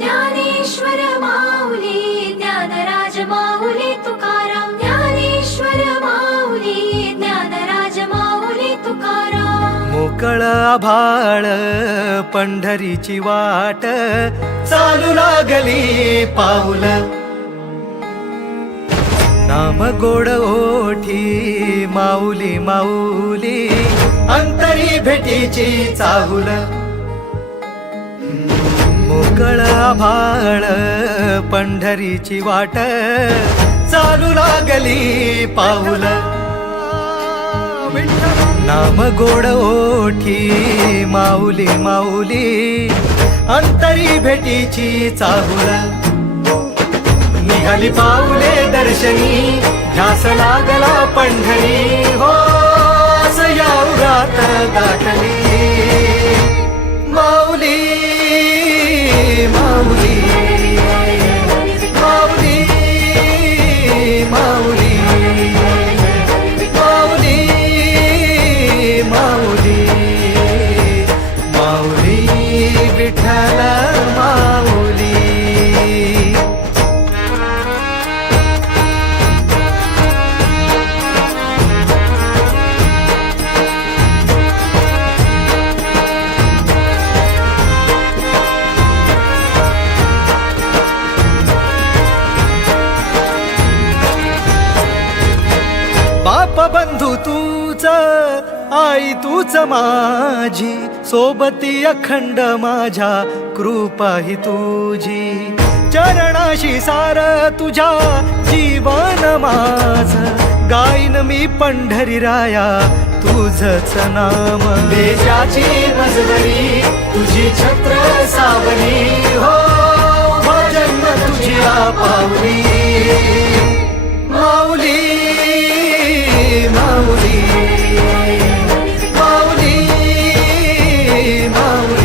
ज्ञानेश्वर माऊली ज्ञानराज माऊली तुकाराम ज्ञानेश्वर माऊली ज्ञानराज माऊली तुकाराम मोकळ आभाळ पंढरीची वाट चालू लागली पाऊल नाम गोड ओठी माऊली माऊली अंतरी भेटीची चाहुल मोकळ आभाळ पंढरीची वाट चालू लागली पाऊल नाम गोड ओठी माऊली माऊली अंतरी भेटीची चाहुल निघाली पाऊले दर्शनी ध्यास लागला पंढरी हो या उरात दाटली माऊली माऊली माऊली माऊली माऊली माऊली माऊली विठ्ठल माऊली बाप बंधू तूच आई तूच माझी सोबती अखंड माझ्या कृपा ही तुझी चरणाशी सार तुझ्या जीवन माझ गाईन मी पंढरी राया तुझच नाम देशाची मजबरी तुझी छत्र सावली हो जन्म तुझी पावली माऊली माऊली माऊली माऊली